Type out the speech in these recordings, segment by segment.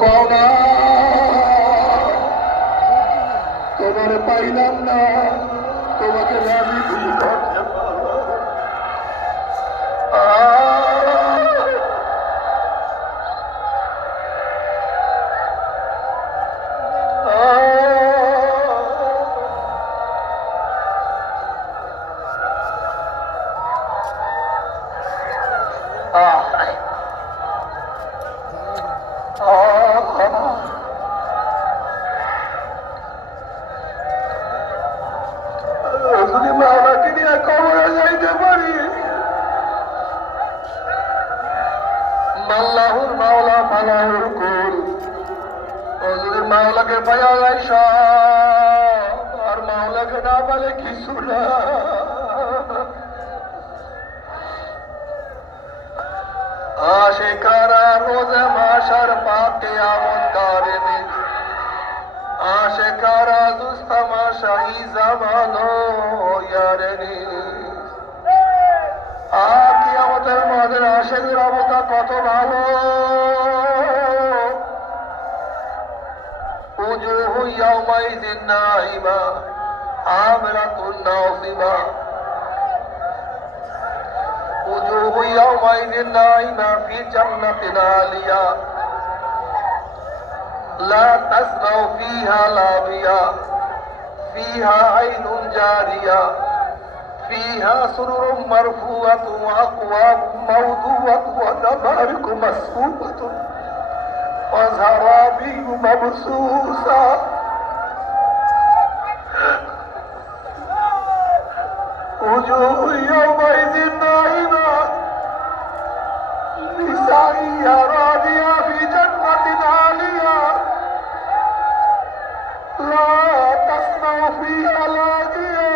কওনা তোমার পাইলাম না, তোমাকে আমি ভুল করতে পারবো। যদি মাওলাকে নিয়ে কবরে যাইতে পারি, মাল্লাহুর মাওলা ফালাহুর কুল, ও যদি মাওলাকে পাইয়া যায় আর মাওলাকে না পালে কিছু না। আশিকারা রোজে মাশার পাকে আমন্দারে নেই, আশিকারা দুস্তামা শাহী জামানো ইয়ারে নেই। কিয়ামতের মাঝের আশিকের অবস্থা কত ভালো। উজুহু ইয়াউমাইযিন নাঈমা আমিরাতুন নাসিবা, উজুহু ইয়াউমাইযিন নাঈমা ফি জান্নাতিন আলিয়া লা তাসমাউ ফিহা লাগিয়া ফিহা আইনুন জারিয়া فيها سرر مرفوعة وأكواب موضوعة ونمارق مصفوفة وزرابي مبثوثة وجوه يومئذ ناعمة لسعيها راضية في جنة عالية لا تسمع فيها لاغية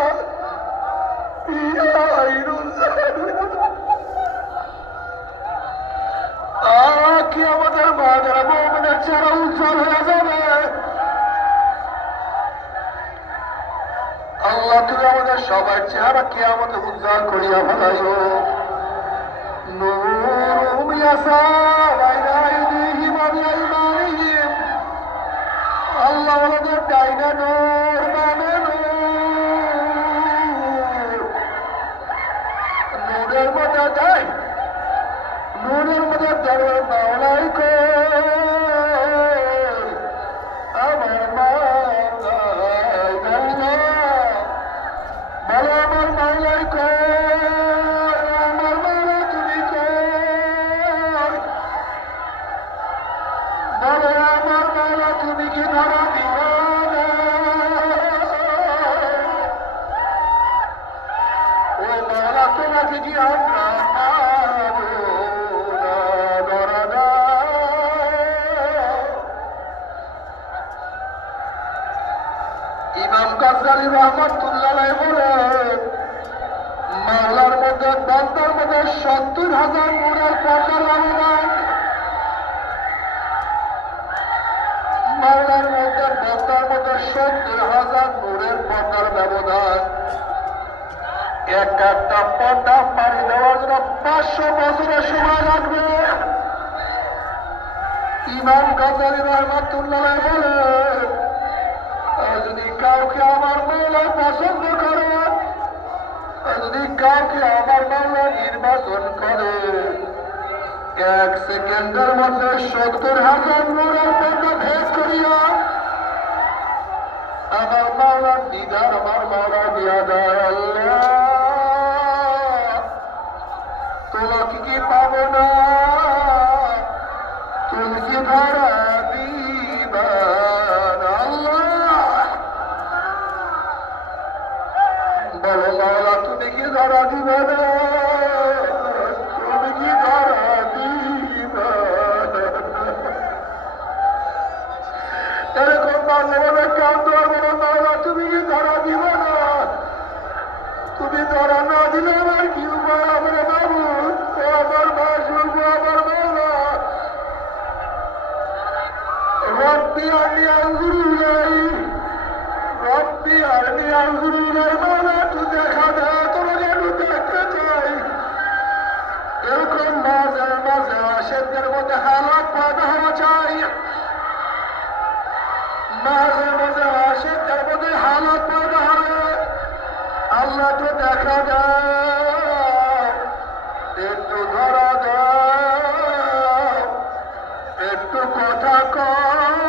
কিয়ামতের মাঝে মুমিনের চেহারা উজ্জ্বল হয়ে যাবে। আল্লাহ তুমি আমাদের সবার চেহারা কিয়ামতে উজ্জ্বল করিয়া ফেলাইও। নূরুম ইয়াসা বাইনা আইদিহিম ওয়া বিআইমানিহিম, আল্লাহ আমাদের ডাইনা নূর বামে নূরের মধ্যে দেয়, নূরের মধ্যে দেবে মাওলাই কো আমার মাওলাই বলো আমার মাওলাই কো আমার মাওলা তুমি কো বলো আমার মাওলা তুমি কি ধরা দিবা ও মাওলা তোমাকে কি আমরা ইমাম গাজ্জালী রাহমাতুল্লাহ বলে মাওলার মধ্যে বান্দার মধ্যে ৭০,০০০ নূরের পর্দার ব্যবধান, মাওলার মধ্যে বান্দার মধ্যে ৭০,০০০ নূরের পর্দার ব্যবধান। একটা পর্দা পানি দেওয়ার জন্য ৫০০ বছরের সময় লাগবে। ইমাম গাজ্জালী রাহমাতুল্লাহ বলে যদি কাউকে আমার মাওলা পছন্দ করে, যদি কাউকে আমার মাওলা নির্বাচন করে, ১ সেকেন্ডের মধ্যে ৭০,০০০ নূরের পর্দা ভেদ করিয়া আমার মাওলার দিদার আমার মাওলা দিয়া দেয়। আল্লাহ তোমাকে কি পাবো না, তুমি কি ধরা দিবা বলো মাওলা তুমি কি ধরা দিবে না, তুমি কি ধরা দিবে। এরকম মাঝে মাঝে কান্দ বলো মাওলা তুমি কি ধরা দিবে না, তুমি ধরা না দিলে আমার কি উপায় হবে বাবু, ও আমার মাসুক, ও আমার মাওলা। রব্বি আনি আনজুর ইলাইহি, রব্বি আনি আনজুর ইলাইহি, মাওলা একটু দেখা দেয়, তোমাকে একটু দেখতে চাই। এরকম মাঝে মাঝে আশেকদের মধ্যে হালাত পয়দা হওয়া চাই। রাতে দেখা যায়, একটু ধরা দাও, একটু কথা কও।